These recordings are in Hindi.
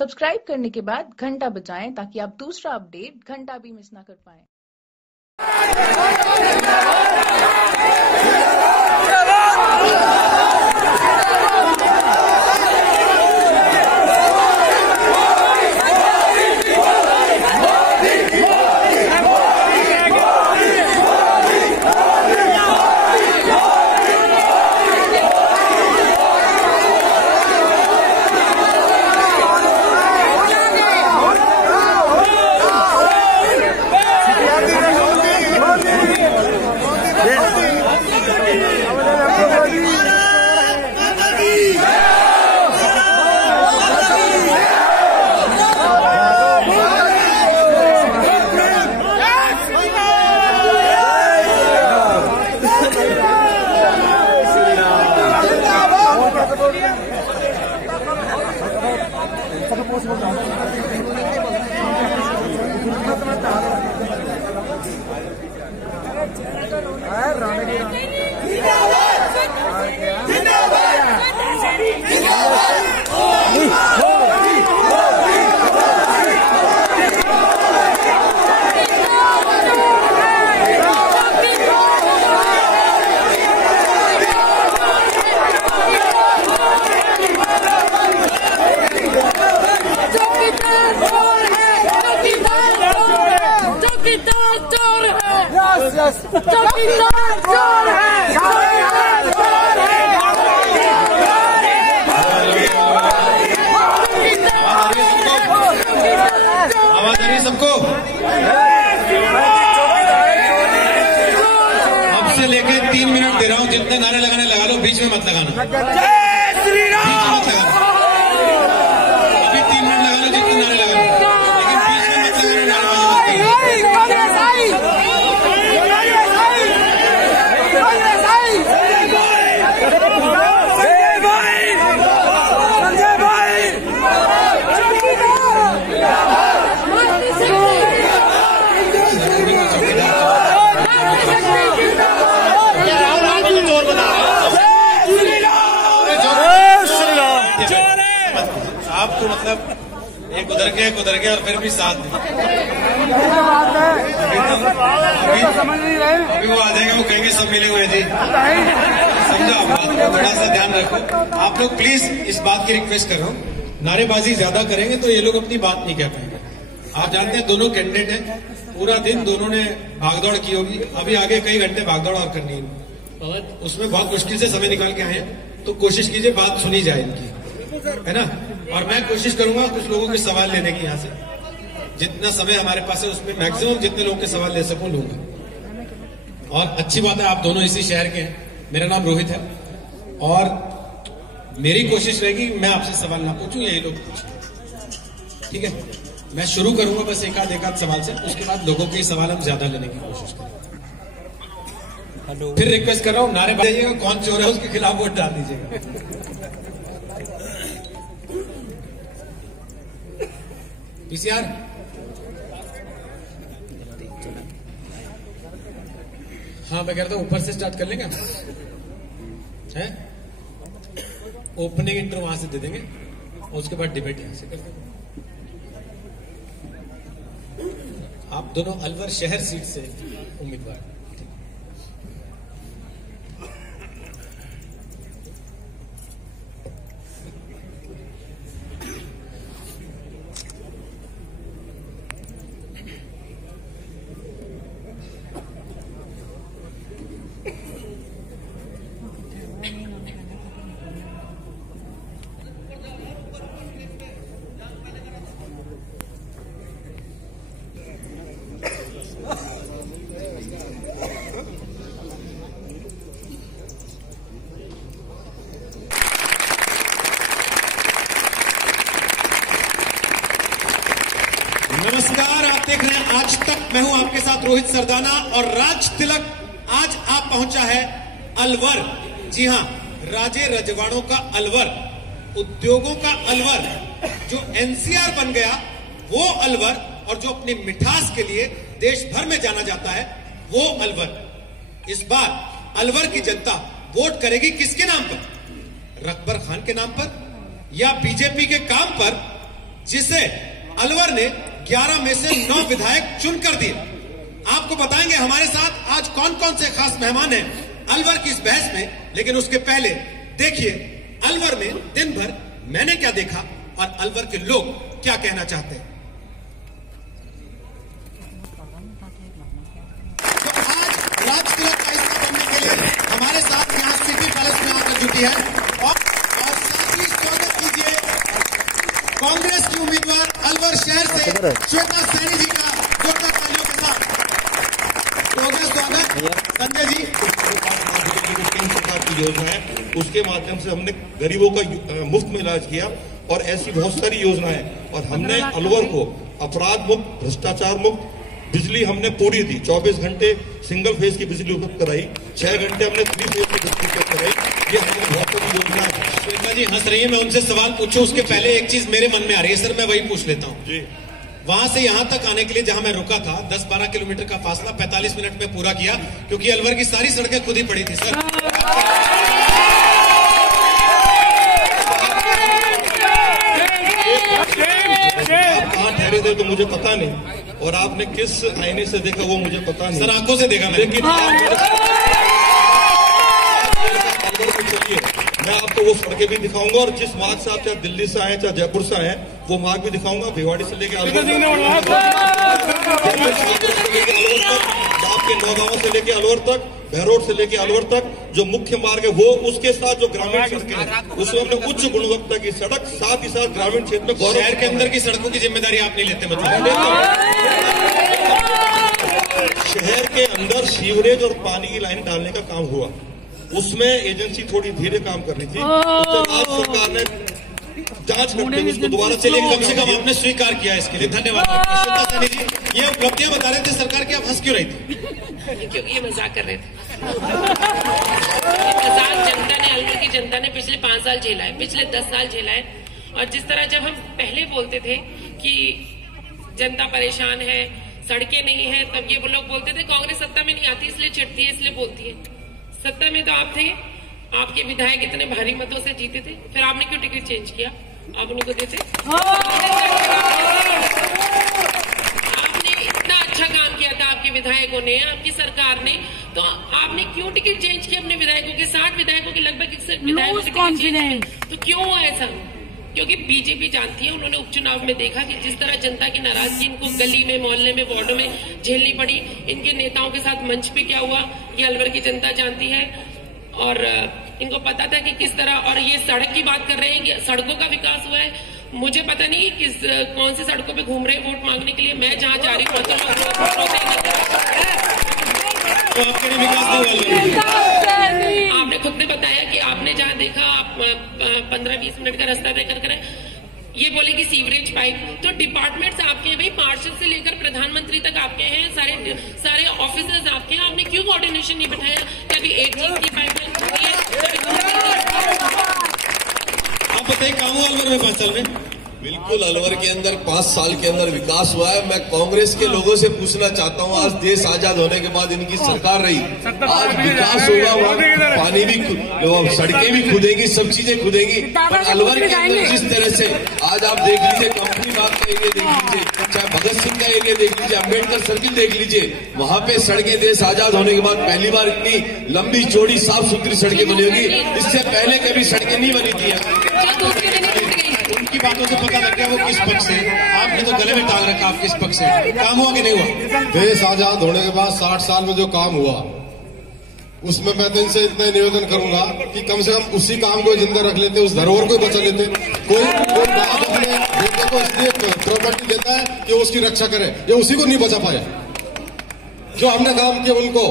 सब्सक्राइब करने के बाद घंटा बजाएं ताकि आप दूसरा अपडेट घंटा भी मिस ना कर पाएं। आवाज आ रही है सबको? अब से लेके 3 मिनट दे रहा हूँ, जितने नारे लगाने लगा लो, बीच में मत लगाना। जय श्री राम। अभी 3 मिनट लगा लो, जितने नारे लगा लो, लेकिन बीच में मत लगाना, आपको मतलब एक उधर के और फिर भी साथ में अभी वो आ जाएगा, वो कहेंगे सब मिले हुए थे। समझो, बात को थोड़ा सा ध्यान रखो आप लोग प्लीज। इस बात की रिक्वेस्ट कर रहा हूँ, नारेबाजी ज्यादा करेंगे तो ये लोग अपनी बात नहीं कह पाएंगे। आप जानते हैं दोनों कैंडिडेट हैं, पूरा दिन दोनों ने भागदौड़ की होगी, अभी आगे कई घंटे भागदौड़ और करनी है, उसमें बहुत मुश्किल से समय निकाल के आए हैं, तो कोशिश कीजिए बात सुनी जाए इनकी, है ना। और मैं कोशिश करूंगा कुछ लोगों के सवाल लेने की, यहाँ से जितना समय हमारे पास है उसमें मैक्सिमम जितने लोगों के सवाल ले सकूं लूंगा। और अच्छी बात है आप दोनों इसी शहर के हैं, मेरा नाम रोहित है और मेरी कोशिश रहेगी मैं आपसे सवाल ना पूछूं, यही लोग पूछें, ठीक है। मैं शुरू करूंगा बस एक आध सवाल से, उसके बाद लोगों के सवाल हम ज्यादा लेने की कोशिश करें। फिर रिक्वेस्ट कर रहा हूं, नारे बताइएगा कौन चोर है, उसके खिलाफ वोट डाल दीजिएगा। पीसीआर हाँ, मैं कह रहा था ऊपर से स्टार्ट कर लेंगे हैं, ओपनिंग इंट्रो वहां से दे देंगे और उसके बाद डिबेट यहां से कर देंगे। आप दोनों अलवर शहर सीट से उम्मीदवार। नमस्कार, आप देख रहे हैं आज तक। मैं हूं आपके साथ रोहित सरदाना और राज तिलक आज आप पहुंचा है अलवर। जी हां, राजे रजवाड़ों का अलवर, उद्योगों का अलवर, जो एनसीआर बन गया वो अलवर, और जो अपनी मिठास के लिए देश भर में जाना जाता है वो अलवर। इस बार अलवर की जनता वोट करेगी किसके नाम पर? रकबर खान के नाम पर या बीजेपी के काम पर? जिसे अलवर ने 11 में से 9 विधायक चुनकर दिए। आपको बताएंगे हमारे साथ आज कौन कौन से खास मेहमान हैं अलवर की इस बहस में, लेकिन उसके पहले देखिए अलवर में दिन भर मैंने क्या देखा और अलवर के लोग क्या कहना चाहते हैं। तो आज राजकिला का हिस्सा बनने के लिए हमारे साथ यहां सिटी पैलेस में आकर जुटी है और साथ ही स्वागत कीजिए कांग्रेस की उम्मीदवार अलवर शहर से श्वेता सैनी जी का जोरदार तालियों के साथ। स्वागत संजय जी। 3 प्रकार की योजना है, उसके माध्यम से हमने गरीबों का मुफ्त में इलाज किया और ऐसी बहुत सारी योजनाएं, और हमने अलवर को अपराध मुक्त, भ्रष्टाचार मुक्त बिजली हमने पूरी दी। 24 घंटे सिंगल फेज की बिजली उपलब्ध कराई, 6 घंटे हमने 3 फेज की बिजली उपलब्ध कराई। ये हमारी बहुत बड़ी योजना है। श्वेता जी हंस रही है, मैं उनसे सवाल पूछूं उसके पहले एक चीज मेरे मन में आ रही है सर, मैं वही पूछ लेता हूँ जी। वहां से यहां तक आने के लिए जहां मैं रुका था 10-12 किलोमीटर का फासला 45 मिनट में पूरा किया, क्योंकि अलवर की सारी सड़कें खुद ही पड़ी थी सर। आप कहाँ ठहरे थे तो मुझे पता नहीं, और आपने किस आईने से देखा वो मुझे पता नहीं। सर आंखों से देखा मैंने। लेकिन चलिए मैं आपको वो सड़कें भी दिखाऊंगा, और जिस मार्ग से आप चाहे दिल्ली से आए चाहे जयपुर से आए वो मार्ग भी दिखाऊंगा। भिवाड़ी से लेके अलवर तक, आपके नौगांव से लेके अलवर तक, बहरोड से लेके अलवर तक जो मुख्य मार्ग है वो, उसके साथ जो ग्रामीण सड़कें हैं उसमें हमने उच्च गुणवत्ता की सड़क, साथ ही साथ ग्रामीण क्षेत्र में शहर के अंदर की सड़कों की जिम्मेदारी आप नहीं लेते मतलब? शहर के अंदर सीवरेज और पानी की लाइन डालने का काम हुआ, उसमें एजेंसी थोड़ी धीरे काम कर रही थी, आज सरकार ने जांच करके उसको दोबारा चलिए कम से कम आपने स्वीकार किया, इसके लिए धन्यवाद। श्वेता सैनी जी ये उपलब्धियां बता रहे थे सरकार की, आप हंस क्यों रही थी? क्योंकि ये मजाक कर रहे थे। मजाक जनता ने, अलवर की जनता ने पिछले 5 साल झेला है, पिछले 10 साल झेला है। और जिस तरह जब हम पहले बोलते थे कि जनता परेशान है, सड़कें नहीं है, तब ये लोग बोलते थे कांग्रेस सत्ता में नहीं आती इसलिए चिढ़ती है, इसलिए बोलती है। सत्ता में तो आप थे, आपके विधायक इतने भारी मतों से जीते थे, फिर आपने क्यों टिकट चेंज किया? आप उनको देते। आपने इतना अच्छा काम किया था, आपके विधायकों ने, आपकी सरकार ने, तो आपने क्यों टिकट चेंज किया अपने विधायकों के? 60 विधायकों के लगभग विधायकों से टिकट चेंज, तो क्यों हुआ ऐसा? क्योंकि बीजेपी जानती है, उन्होंने उपचुनाव में देखा कि जिस तरह जनता की नाराजगी इनको गली में, मोहल्ले में, वार्डों में झेलनी पड़ी, इनके नेताओं के साथ मंच पे क्या हुआ ये अलवर की जनता जानती है। और इनको पता था कि किस तरह, और ये सड़क की बात कर रहे हैं कि सड़कों का विकास हुआ है, मुझे पता नहीं किस कौन सी सड़कों पे घूम रहे हैं वोट मांगने के लिए। मैं जहां जा रही हूँ तो आपके लिए विकास नहीं हुआ। आपने खुद ने बताया कि आपने जहां देखा, आप 15-20 मिनट का रास्ता तय कर करें, ये बोले कि सीवरेज पाइप, तो डिपार्टमेंट्स आपके हैं भाई, मार्शल से लेकर प्रधानमंत्री तक आपके हैं, सारे ऑफिसर्स आपके हैं, आपने क्यों कोऑर्डिनेशन नहीं बिठाया? कभी एक चीज की पाइपलाइन होती है, आप बताइए काम हुआ अलवर में 5 साल में? बिल्कुल, अलवर के अंदर 5 साल के अंदर विकास हुआ है। मैं कांग्रेस के लोगों से पूछना चाहता हूं, आज देश आजाद होने के बाद इनकी सरकार रही, आज विकास होगा, वहाँ पानी भी, सड़कें भी खुदेंगी, सब चीजें खुदेंगी, पर अलवर के अंदर जिस तरह से आज आप देख लीजिए, कंपनी बाग का एरिया देख लीजिए, चाहे भगत सिंह का एरिया देख लीजिए, अम्बेडकर सर्किल देख लीजिए, वहां पे सड़कें देश आजाद होने के बाद पहली बार इतनी लंबी चौड़ी साफ सुथरी सड़कें बनी होगी, इससे पहले कभी सड़कें नहीं बनी थी। उनकी बातों से पता लग गया वो किस पक्ष से, आपने तो गले में टांग रखा, आप किस पक्ष से? काम हुआ कि नहीं हुआ? देश आजाद होने के बाद 60 साल में जो काम हुआ, उसमें मैं तो इनसे इतना निवेदन करूंगा कि कम से कम उसी काम को जिंदा रख लेते, उस धरोहर को बचा लेते। कोई बाप अपने बेटे को इसलिए प्रॉपर्टी देता है कि उसकी रक्षा करे, ये उसी को नहीं बचा पाया जो हमने काम किया उनको।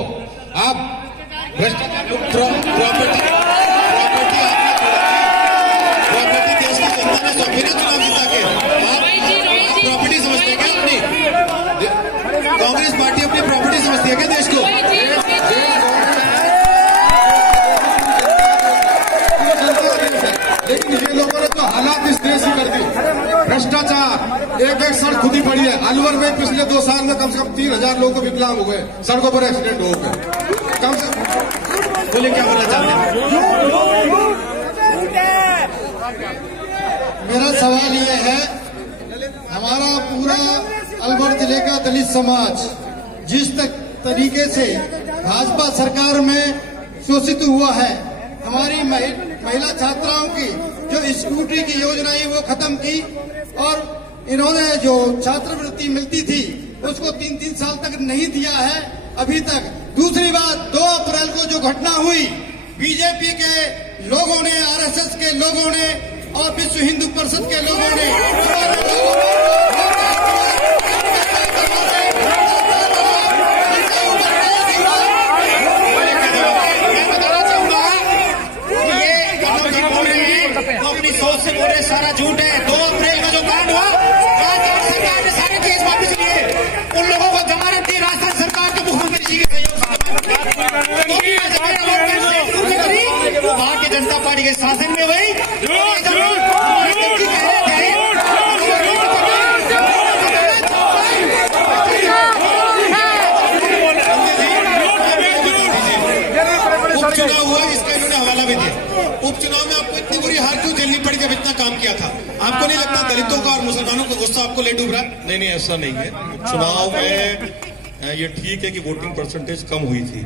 आप प्रॉपर्टी देश की जनता ने सौंपी ना चुनाव जिता के, आप प्रॉपर्टी समझते हैं क्या? अपनी कांग्रेस पार्टी अपनी प्रॉपर्टी समझती है क्या देश को? लेकिन ये लोगों ने तो हालात इस देश की कर दी, भ्रष्टाचार, एक सड़क खुद ही पड़ी है। अलवर में पिछले 2 साल में कम से कम 3000 लोग को विकलांग हो गए, सड़कों पर एक्सीडेंट हो गए। कम से बोले क्या बोलना चाहते हैं? मेरा सवाल ये है हमारा पूरा अलवर जिले का दलित समाज जिस तरीके से भाजपा सरकार में शोषित हुआ है, हमारी महिला छात्राओं की जो स्कूटी की योजनाएं वो खत्म की और इन्होंने जो छात्रवृत्ति मिलती थी उसको 3-3 साल तक नहीं दिया है अभी तक। दूसरी बात, 2 अप्रैल को जो घटना हुई, बीजेपी के लोगों ने, आरएसएस के लोगों ने और विश्व हिंदू परिषद के लोगों ने अपनी सोच से बोले सारा झूठ है। 2 अप्रैल का जो कांड हुआ, सरकार ने सारे केस वापस लिए, उन लोगों को जमानत दी राजस्थान सरकार के मुख्यमंत्री जी के सहयोग से। भारतीय जनता पार्टी के शासन में हुई। उपचुनाव हुआ, इसका इन्होंने हवाला भी दिया। उपचुनाव में आपको इतनी बुरी हार क्यों झेलनी पड़ी जब इतना काम किया था? आपको नहीं लगता दलितों का और मुसलमानों का गुस्सा आपको ले डूब रहा? नहीं, ऐसा नहीं है। उपचुनाव में ये ठीक है कि वोटिंग परसेंटेज कम हुई थी,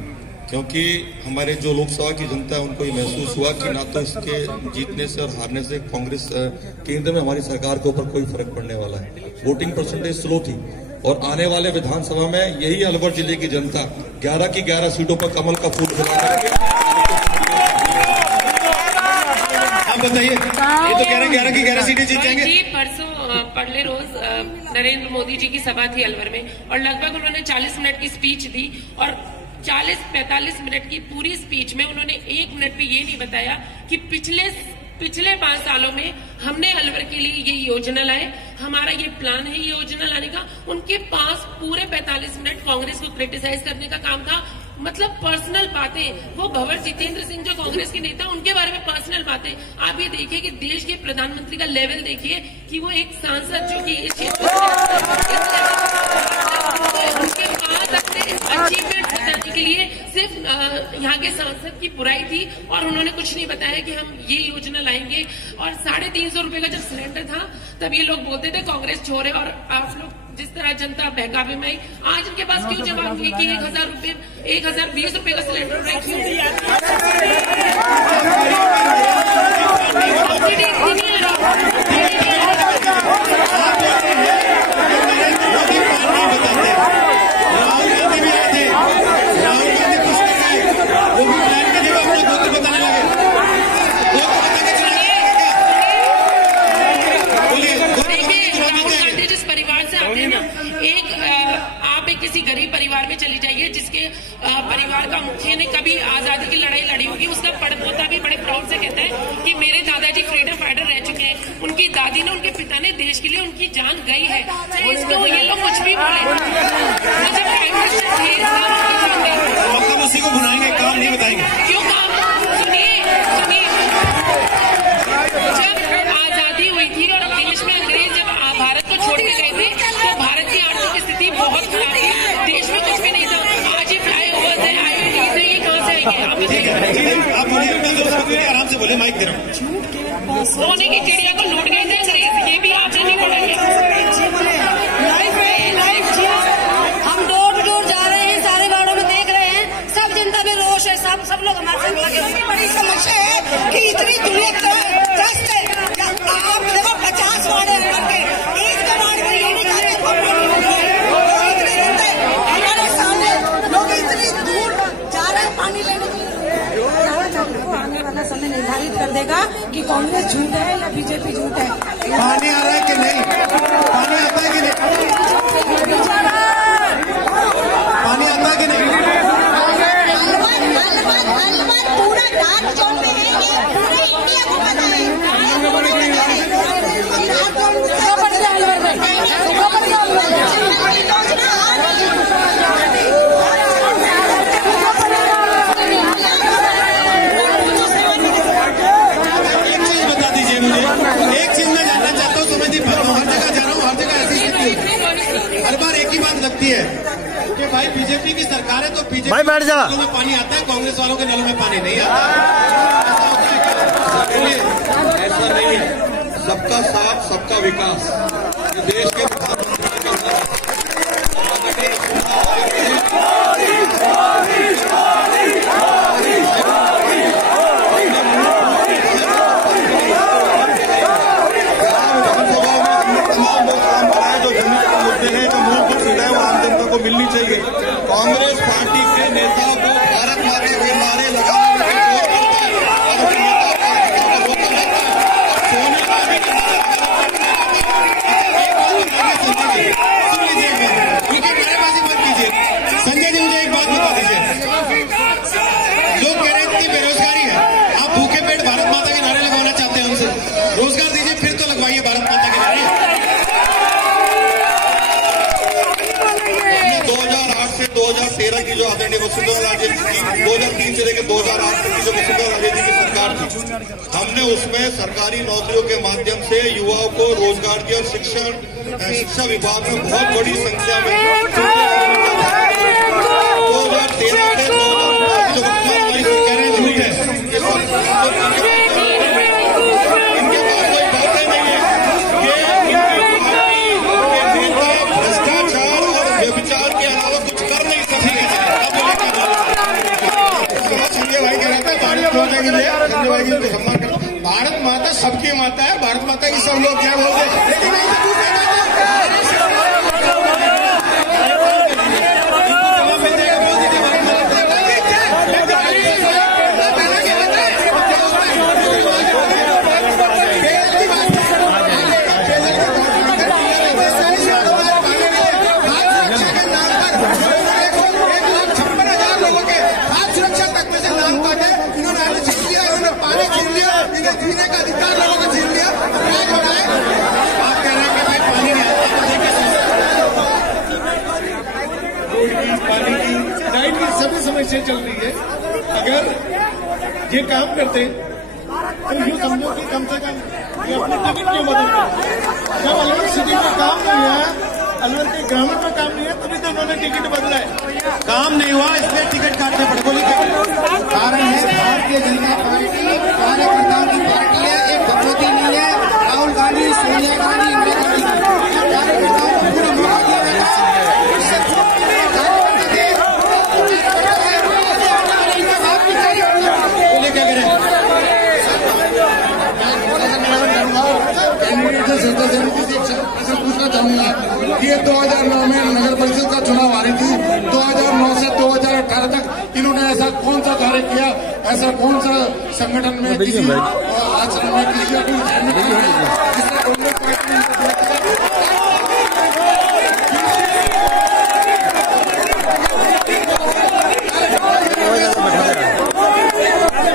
क्योंकि हमारे जो लोकसभा की जनता है उनको ये महसूस हुआ कि ना तो इसके जीतने से और हारने से कांग्रेस केंद्र में हमारी सरकार के ऊपर कोई फर्क पड़ने वाला है। वोटिंग परसेंटेज स्लो थी और आने वाले विधानसभा में यही अलवर जिले की जनता 11 की 11 सीटों पर कमल का फूल खिलाएगी। आप बताइए, ये तो 11 की 11 सीटें जीत जाएंगे। जी, परसों पहले रोज नरेंद्र मोदी जी की सभा थी अलवर में और लगभग उन्होंने 40 मिनट की स्पीच दी और 40-45 मिनट की पूरी स्पीच में उन्होंने 1 मिनट भी ये नहीं बताया कि पिछले 5 सालों में हमने अलवर के लिए ये योजना लाए, हमारा ये प्लान है ये योजना लाने का। उनके पास पूरे 45 मिनट कांग्रेस को क्रिटिसाइज करने का काम था, मतलब पर्सनल बातें। वो भंवर जितेंद्र सिंह जो कांग्रेस के नेता, उनके बारे में पर्सनल बातें। आप ये देखिए कि देश के प्रधानमंत्री का लेवल देखिए कि वो एक सांसद जो कि इस क्षेत्र उनके पास अपने अचीवमेंट बताने के लिए सिर्फ यहाँ के सांसद की बुराई थी और उन्होंने कुछ नहीं बताया कि हम ये योजना लाएंगे। और 350 रुपए का जब सिलेंडर था तब ये लोग बोलते थे कांग्रेस चोर है, और आप लोग जिस तरह जनता बहकावे में आई, आज इनके पास क्यों जवाब है कि 1020 रुपए का सिलेंडर क्यों? किसी गरीब परिवार में चली जाइए जिसके परिवार का मुखिया ने कभी आजादी की लड़ाई लड़ी होगी, उसका पड़पोता भी बड़े प्राउड से कहता है कि मेरे दादाजी फ्रीडम फाइटर रह चुके हैं, उनकी दादी ने, उनके पिता ने देश के लिए उनकी जान गई है। तो इसको ये लोग कुछ भी बोले, जब प्राइम मिनिस्टर थे उसी को बनाएंगे, काम नहीं बताएंगे। क्यों काम? सुनिए, जब आजादी हुई थी और देश में अंग्रेज जब भारत को छोड़ के गए थे तो भारत की आर्थिक स्थिति बहुत खराब थी, देश में कुछ भी नहीं था। आज ये फ्लाई ओवर है, IITs है, ये कहाँ से आएंगे? आप बताइए, आराम से बोले, माइक दे रहा हूँ। सोने की चिड़िया को लूट गए थे अंग्रेज, ये भी आप नहीं पड़ेंगे। हम डोर टू डोर जा रहे हैं, सारे वार्डों में देख रहे हैं, सब जनता में रोष है, सब लोग हमारे संग लगे हुए। बड़ी समस्या है कि इतनी दुनिया त्रस्त है। आप देखो 50 वार्ड है करके, एक वार्ड में ये नहीं कहते हमारे सामने लोग इतनी दूर जा रहे हैं पानी लेने के लिए। आने वाला समय निर्धारित कर देगा कि कांग्रेस झूठ है या बीजेपी झूठ है। पानी आ रहा है कि नहीं? पानी आता है कि नहीं? पानी आता है कि नहीं? पूरा रात जोन में है, ये पूरे इंडिया को पता है। एक चीज बता दीजिए मुझे, एक चीज मैं जानना चाहता हूँ, समझ नहीं पाता हूँ, हर जगह जा रहा हूँ, हर जगह ऐसी स्थिति हर बार एक ही बात लगती है कि भाई बीजेपी की सरकार है तो बीजेपी नलों में पानी आता है, कांग्रेस वालों के नलों में पानी नहीं आता। ऐसा नहीं है, सबका साथ सबका विकास, देश के मिलनी चाहिए। कांग्रेस पार्टी के नेता को भारत माता के नारे लगाने की जोर करता है और अपने नेता सुन लीजिए, बड़ेबाजी मत कीजिए। संजय जी मुझे एक बात बता दीजिए, लोग कह रहे हैं इतनी बेरोजगारी है, आप भूखे पेट भारत माता के नारे लगवाना चाहते हैं हमसे, रोजगार दीजिए फिर तो लगवाइए भारत माता के नारे। 2013 की जो आदरणीय वसुंधरा राजे जी की 2003 से लेकर 2008 तक की जो वसुंधरा राजे जी की सरकार थी, हमने उसमें सरकारी नौकरियों के माध्यम से युवाओं को रोजगार दिया और शिक्षा विभाग में बहुत बड़ी संख्या में 2013 से 2008 जो हमारी सरकारें झूठ है, इनके पास कोई बातें नहीं है कि भ्रष्टाचार और व्यभिचार के अलावा कुछ कर नहीं सकेंगे। संजय भाई कह रहा था भारत माता की जय, संजय भाई जी को सम्मान करता। भारत माता सबकी माता है, भारत माता की सब लोग क्या बोलते हैं, लेकिन जीने का अधिकार लोगों को छीन लिया। क्या हो रहा है? आप कह रहे हैं कि भाई पानी नहीं आता, पानी की लाइट की सभी समस्या चल रही है। अगर ये काम करते तो यूँ समझो कि कम से कम ये अपने टिकट की मदद करते। जब अलवर सिटी में काम नहीं हुआ, अलवर के ग्रामीण में काम नहीं है, तभी तो उन्होंने टिकट बदला है। काम नहीं हुआ इसलिए टिकट काटने पड़े। बोलिए कारण है भारतीय जनता पार्टी कार्यकर्ताओं की पार्टी है, एक भगवती नहीं है। राहुल गांधी, सोनिया गांधी, इंदिरा गांधी कार्यकर्ताओं को पूरा मौका दिया जाता है। बोलिए क्या करें? जनता समिति से पूछना चाहूंगा कि ये 2009 में नगर परिषद का चुनाव आ रही थी, 2009 से 2018 तक इन्होंने ऐसा कौन सा कार्य किया, ऐसा कौन सा संगठन में किसी आचरण में किसी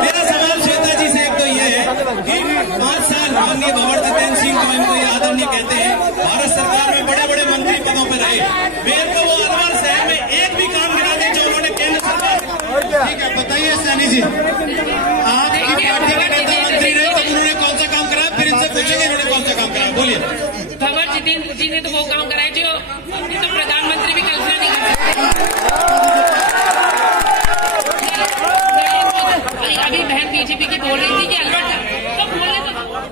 मेरा सवाल श्वेता जी से एक तो ये है कि 5 साल माननीय भंवर जितेंद्र सिंह को इनको आदरणीय कहते हैं, भारत सरकार में बड़े बड़े मंत्री पदों पर रहे, मेयर को वो अलवर शहर में एक भी काम गिरा दे जो उन्होंने केंद्र सरकार। ठीक है, बताइए सैनी जी, आपकी पार्टी के नेता मंत्री रहे तब उन्होंने कौन सा काम कराया, फिर इनसे पूछेंगे इन्होंने कौन सा काम कराया। बोलिए। भंवर जितेंद्र जी ने तो वो काम कराया जो तो प्रधानमंत्री भी कल्पना नहीं कर सकते। अभी बहन बीजेपी की बोल रही थी कि अलवर तो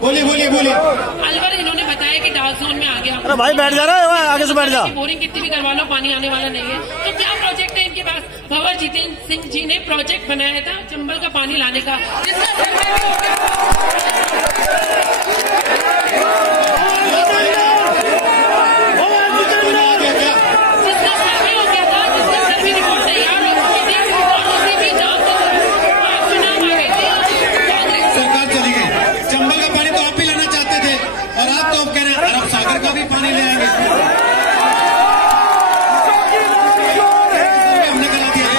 बोलिए बोलिए बोलिए। अलवर इन्होंने बताया कि डालसोन में आ गया। अरे भाई बैठ जा रहा है, आगे से बैठ जा। बोरिंग कितनी भी करवा लो, पानी आने वाला नहीं है। तो क्या प्रोजेक्ट है इनके पास? भंवर जितेंद्र सिंह जी ने प्रोजेक्ट बनाया था चंबल का पानी लाने का, जिसका सर्वे भी हो गया। जिसका सर्वे हो गया था, जिसका सर्वे रिपोर्ट तैयार हो चुकी थी और उसे भी जांच चुनाव आ गए थे। सरकार चली गई, चंबल का पानी तो आप भी लाना चाहते थे और आप तो कह रहे हैं अरब सागर का भी पानी ले आएंगे। हमने करा दिया है।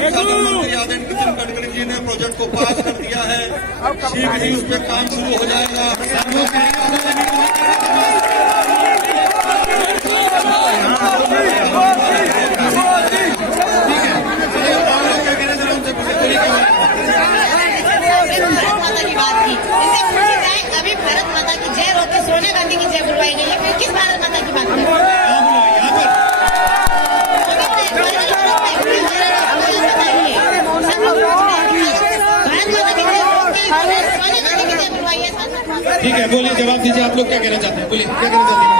प्रधानमंत्री आदरणीय नितिन गडकरी जी ने प्रोजेक्ट को पास कर दिया है, शीघ्र ही उस पर काम शुरू हो जाएगा। अभी भारत माता की जय रोक के सोनिया गांधी की जय बुलवाई गई है, फिर किस भारत माता की बात करें? भारत माता की जय रोक के सोनिया गांधी की जय बुलवाई है। ठीक है, बोलिए, जवाब दीजिए। आप लोग क्या कहना चाहते हैं? बोलिए, क्या कहना चाहते हैं?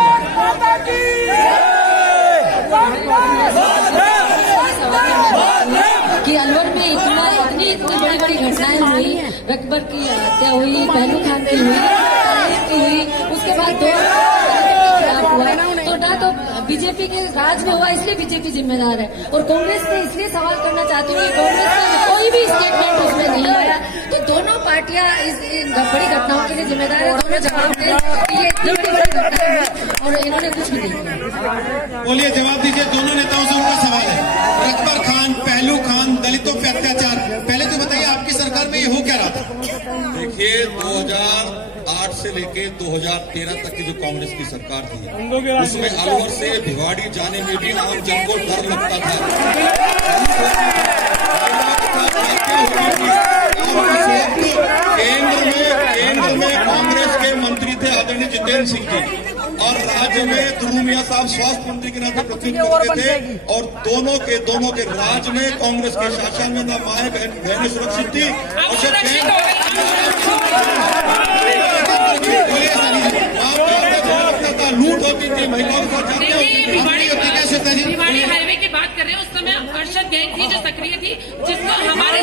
कि अलवर में इतनी बड़ी बड़ी घटनाएं हुई, रकबर की हत्या हुई, पहलू खान की हुई, हुई, उसके बाद 2 खिलाफ हुआ, तो ना तो बीजेपी के राज में हुआ, इसलिए बीजेपी जिम्मेदार है। और कांग्रेस से इसलिए सवाल करना चाहती हूँ, कांग्रेस का कोई भी स्टेटमेंट उसमें नहीं आया, तो दोनों पार्टियां इस बड़ी घटनाओं के लिए जिम्मेदार है। दोनों जवाब दें कि ये इतनी बड़ी घटना है और इन्होंने कुछ भी नहीं किया। बोलिए, जवाब दीजिए। दोनों नेताओं से उनका सवाल है। रकबर खान, पहलू खान, दलितों पे अत्याचार, पहले तो बताइए आपकी सरकार में ये हो क्या रहा था? देखिए, 2008 से लेके 2013 तक की जो कांग्रेस की सरकार थी, उसमें अलवर से भिवाड़ी जाने में भी आम जन को डर लगता था। केंद्र में कांग्रेस के मंत्री थे आदरणीय जितेंद्र सिंह जी, और राज्य में दुर्रू मियां साहब स्वास्थ्य मंत्री के नाते प्रतिनिधित्व करते थे, और दोनों के राज्य में कांग्रेस के शासन में न माए बहनें सुरक्षित थी और लूट होती थी, महिलाओं को भिवाड़ी हाईवे की बात कर रहे हैं, उस समय अर्शद गैंग थी जो सक्रिय थी, जिसको हमारे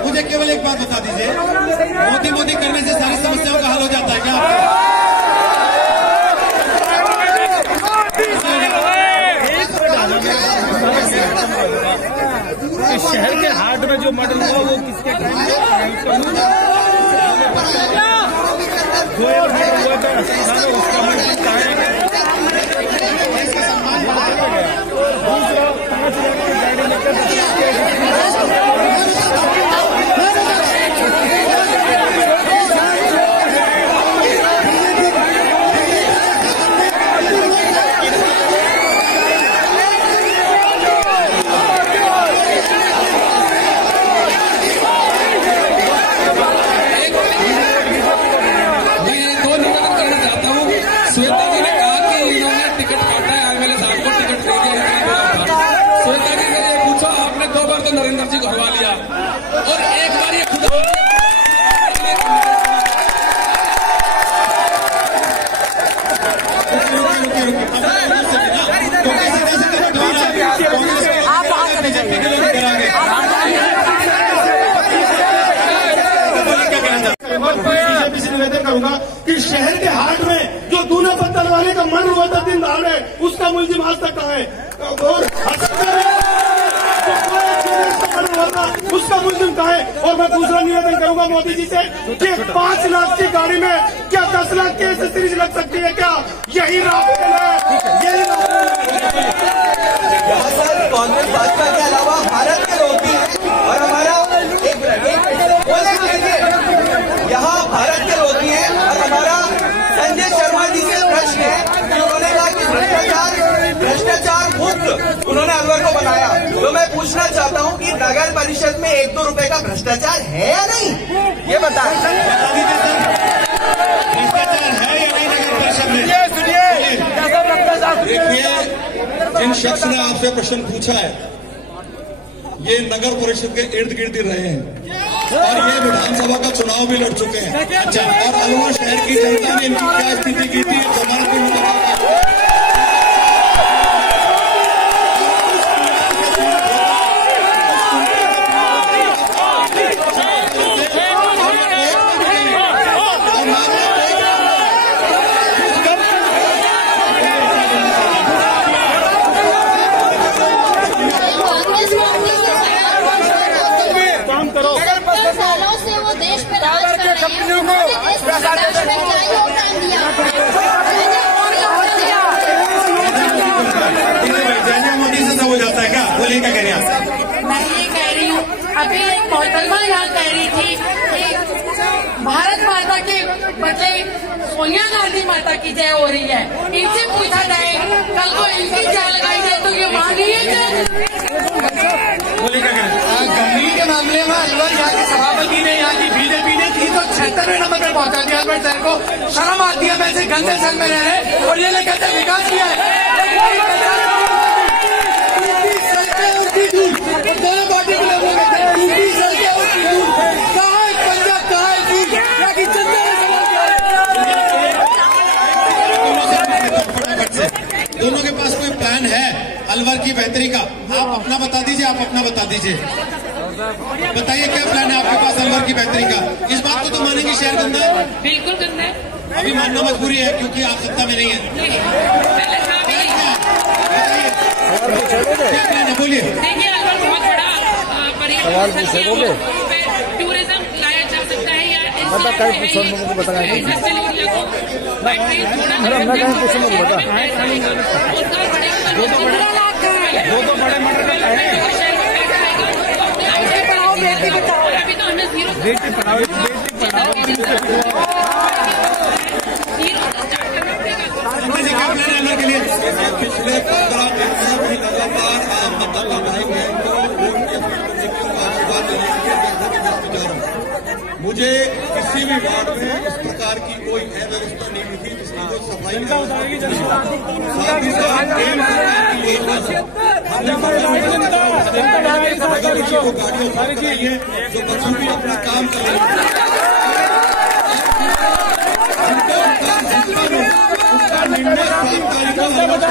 मुझे केवल एक बात बता दीजिए, मोदी करने से सारी समस्याओं का हल हो जाता है क्या? शहर के हाट में जो मॉडल हुआ वो किसके नरेंद्र जी को हरवा लिया और एक बार ये खुद बीजेपी से निवेदन करूंगा कि शहर के हाट में जो दूना पत्तल वाले का मन हुआ था दिन दहाड़े, उसका मुलजिम आज तक कहाँ है? और उसका मुलजिम कहाँ है? और मैं दूसरा निवेदन करूंगा मोदी जी से कि 5 लाख की गाड़ी में क्या 10 लाख की एसेसरीज लग सकती है क्या? यही रास्ते है, यही कांग्रेस भाजपा के अलावा भारत के लोग भी और हमारा यहाँ भारत के लोग भी हैं, और हमारा संजय शर्मा जी से प्रश्न है कि उन्होंने कहा कि भ्रष्टाचार मुक्त उन्होंने अलवर को बनाया, तो मैं पूछना चाहता हूँ कि नगर परिषद में 1-2 रुपए का भ्रष्टाचार है या नहीं, ये बताएं। भ्रष्टाचार है या नहीं नगर परिषद में? देखिए, जिन शख्स ने आपसे प्रश्न पूछा है, ये नगर परिषद के इर्द गिर्द रहे हैं और ये विधानसभा का चुनाव भी लड़ चुके हैं। अच्छा, और अलवर शहर की जनता ने इनकी क्या स्थिति की थी, हमारा भी हो जाता है क्या? बोलिए, क्या कह रही हैं? मैं ये कह रही हूँ, अभी एक मोहतरमा यहाँ कह रही थी कि भारत माता के बदले सोनिया गांधी माता की जय हो रही है। इनसे पूछा जाए कल को इनकी जय लगाई जाए तो ये मानिए। गंभीर के मामले में अलवर यहाँ के सभापति ने, यहाँ की बीजेपी ने 376वें नंबर पर पहुंचा दिया अलवर शहर को। शर्म आती है, वैसे गंदे संघ में रह रहे और ये लोग कहते विकास किया है। दोनों पार्टी के लोग कहते हैं कहाँ है पंजाब, कहाँ है दूर, यहाँ की जनता ने सवाल किया है। दोनों के पास कोई प्लान है अलवर की बेहतरी का? आप अपना बता दीजिए, आप अपना बता दीजिए, बताइए क्या प्लान है आपके पास अलवर की बेहतरी का? इस बात को तो मानेंगे शहर गंदा है, बिल्कुल गंदा है, अभी मानना मजबूरी है क्योंकि आप सत्ता में नहीं है। क्या प्लान है, बोलिए। देखिए अलवर बहुत बड़ा पर्यटन टूरिज्म लाया जा सकता है या अभी तो हमने जीरो के लिए पिछले 15 दिन से भी लगातार आप बताते रहेंगे मुझे किसी भी वार्ड में इस प्रकार की कोई अव्यवस्था नहीं दिखी जिसकी कोई सफाई साथ ही साथ गाड़ियां जो बखूबी अपना काम कर रही है उसका निर्णय 7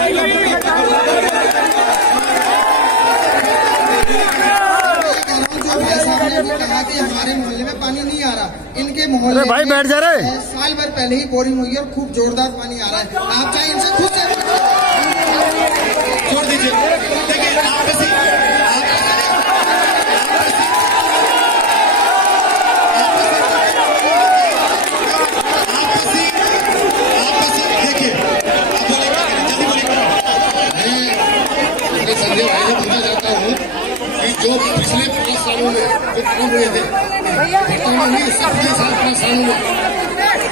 तारीख को कहा कि हमारे मोहल्ले में पानी नहीं आ रहा, इनके मोहल्ले भाई बैठ जा रहे साल भर पहले ही बोरिंग हुई है और खूब जोरदार पानी आ रहा है। आप चाहे इनसे खुद से छोड़ दीजिए। देखिए संजय भाई से पूछना चाहता हूँ कि जो पिछले 5 सालों में जो काम हुए थे वर्तमान में 5 सालों में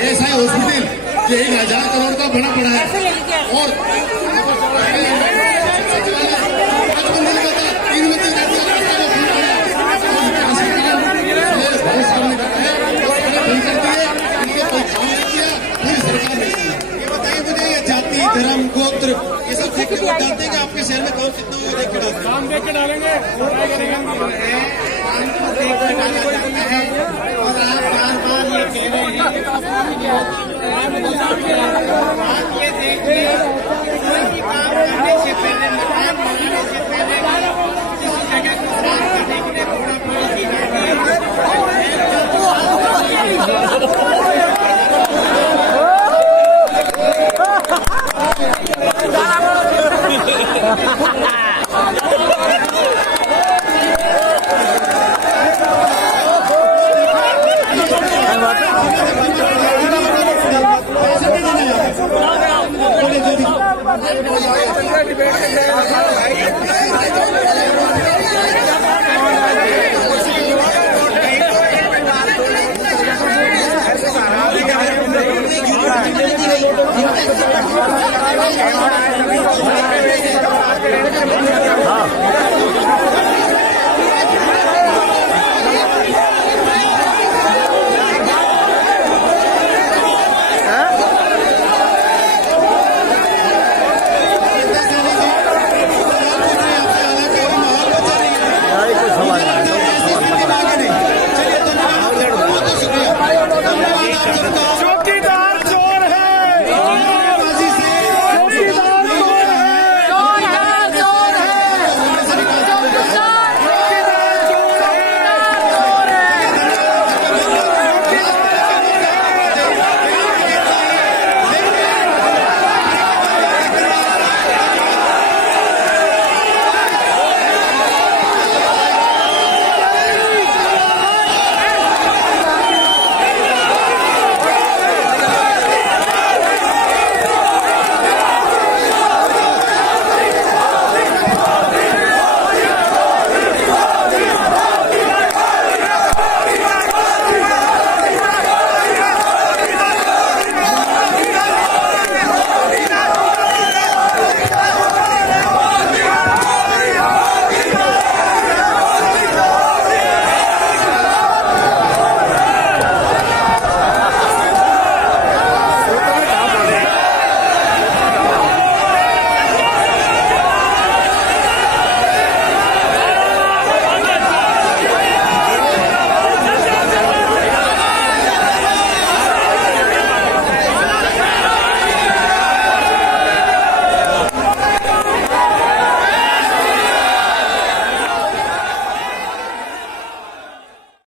ऐसा हॉस्पिटल जो 1000 करोड़ का बना पड़ा है और जाति धर्म गोत्र ये सब देख के वोट डालते हैं कि आपके शहर में काम कितना हुआ देख के डालते हैं? काम देख के डालेंगे, काम को देख के डाला जाता है और आप बार ये कह रहे हैं आप ये देखिए कोई भी काम करने से पहले, मकान बनाने से पहले किसी जगह को साफ करने के लिए थोड़ा पानी चलिए